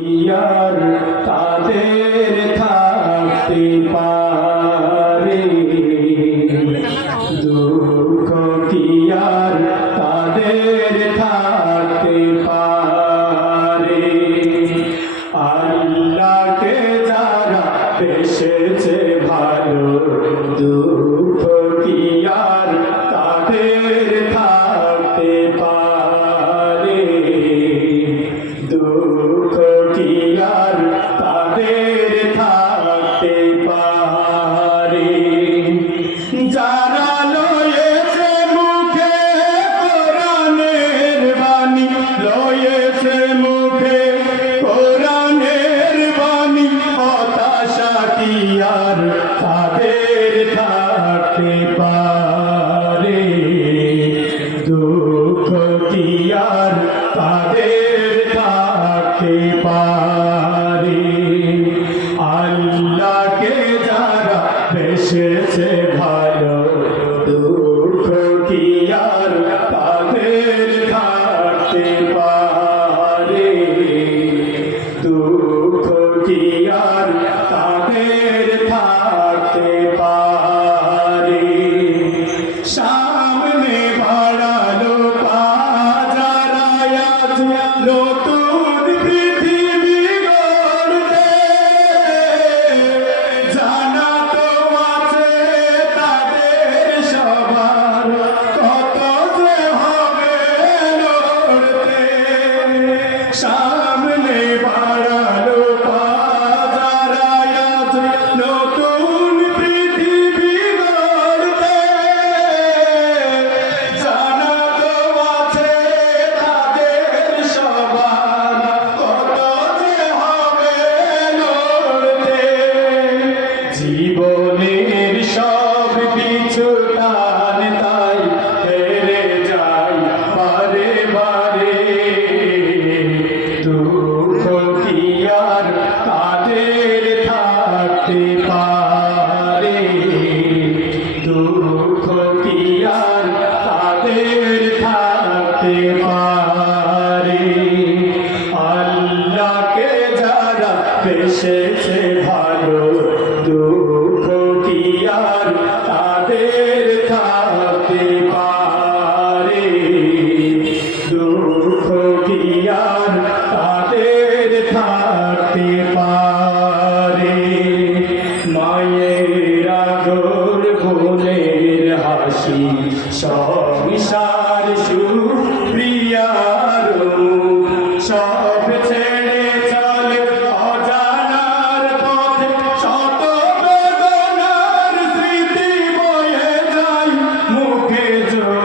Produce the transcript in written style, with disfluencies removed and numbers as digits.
ইয়ার তাদের থাকতে পারে দুঃখ কি আর তাদের থাকতে পারে আল্লাহকে যারা বেসেছে ভালো দুঃখ কি আর তাদের থাকতে পারে দুঃখ কি আর তাদের থাকতে পারে যারা লয়েছে মুখে কোরআনের বাণী লয়েছে মুখে কোরআনের বাণী হতাশা কি আর তাদের থাকতে পারে দুঃখ কি আর তাদের থাকতে পারে আল্লাহকে যারা বেসেছে ভালো দুঃখ কি আর তাদের থাকতে পারে দুঃখ কি আর তাদের থাকতে পারে সামনে বাড়ালো পাজারায়াত নতুন পৃথিবী গড়তে জানা তো আছে তাদের সবার কত যে হবে লড়তে সামনে বাড়ালো পাজারায়াত নতুন পৃথিবী গড়তে জানা তো আছে তাদের সবার কত যে হবে লড়তে জীবনের সব কিছু টান তাই হেরে যাই বারে বারে দুঃখ কি আর তাদের থাকতে পারে দুঃখ কি আর তাদের থাকতে পারে আল্লাহকে যারা বেসেছে ভালো দুঃখ কি আর তাদের থাকতে পারে দুঃখ কি আর তাদের থাকতে পারে মায়ের আদর বোনের হাসি সংসার সুপ্রিয়ার সব ছেড়ে চলে অজানার পথে শত বেদনার স্মৃতি বয়ে যায় মুখে জোর